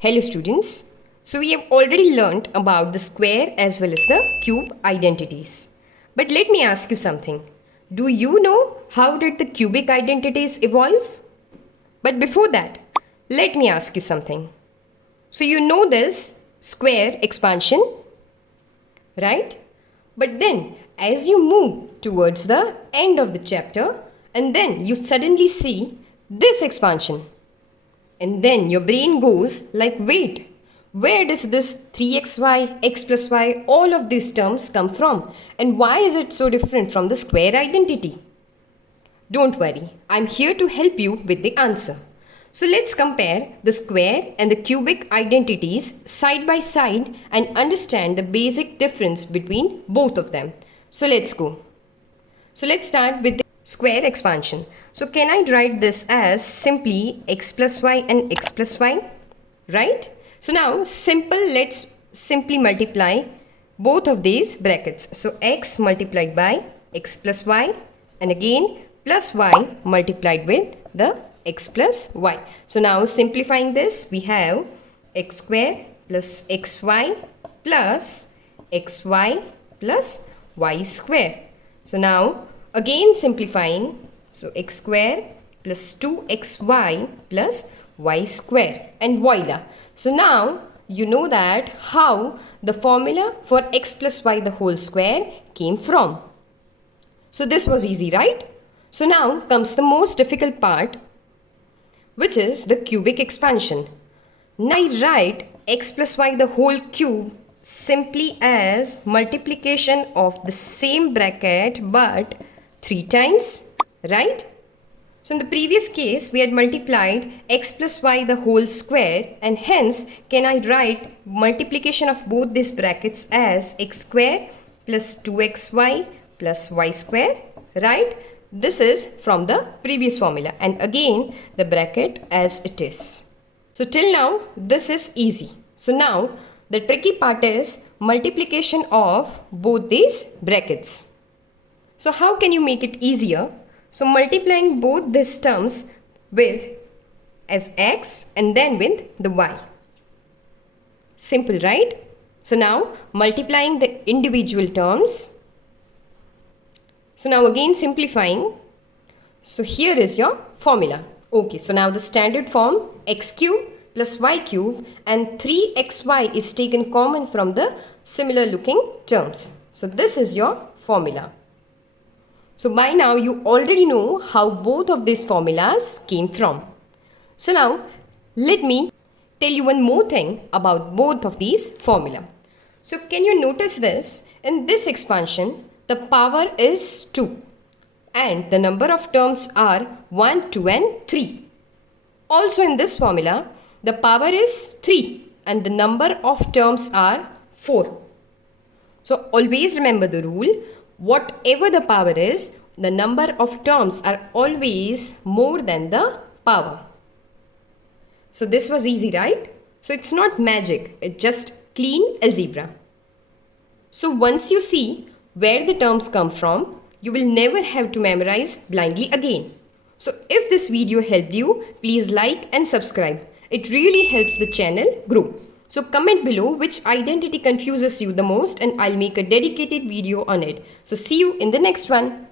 Hello students. So we have already learned about the square as well as the cube identities. But let me ask you something. Do you know how did the cubic identities evolve? But before that, let me ask you something. So you know this square expansion, right? But then as you move towards the end of the chapter and then you suddenly see this expansion. And then your brain goes like, wait, where does this 3xy, x plus y, all of these terms come from? And why is it so different from the square identity? Don't worry, I'm here to help you with the answer. So let's compare the square and the cubic identities side by side and understand the basic difference between both of them. So let's go. So let's start with the square expansion. So can I write this as simply x plus y and x plus y, right? So now let's simply multiply both of these brackets. So x multiplied by x plus y and again plus y multiplied with the x plus y. So now simplifying this, we have x square plus xy plus xy plus y square. So now again simplifying, so x square plus 2xy plus y square and voila. So now you know that how the formula for x plus y the whole square came from. So this was easy, right? So now comes the most difficult part, which is the cubic expansion. Now I write x plus y the whole cube simply as multiplication of the same bracket but 3 times, right? So in the previous case, we had multiplied x plus y the whole square and hence can I write multiplication of both these brackets as x square plus 2xy plus y square, right? This is from the previous formula and again the bracket as it is. So till now this is easy. So now the tricky part is multiplication of both these brackets. So how can you make it easier? So multiplying both these terms with as x and then with the y. Simple, right? So now multiplying the individual terms. So now again simplifying. So here is your formula. Okay, so now the standard form x cube plus y cube and 3xy is taken common from the similar looking terms. So this is your formula. So by now you already know how both of these formulas came from. So now let me tell you one more thing about both of these formula. So can you notice this? In this expansion, the power is 2 and the number of terms are 1, 2 and 3. Also in this formula, the power is 3 and the number of terms are 4. So always remember the rule. Whatever the power is, the number of terms are always more than the power. So this was easy, right? So it's not magic, it's just clean algebra. So once you see where the terms come from, you will never have to memorize blindly again. So if this video helped you, please like and subscribe. It really helps the channel grow. So comment below which identity confuses you the most and I'll make a dedicated video on it. So see you in the next one.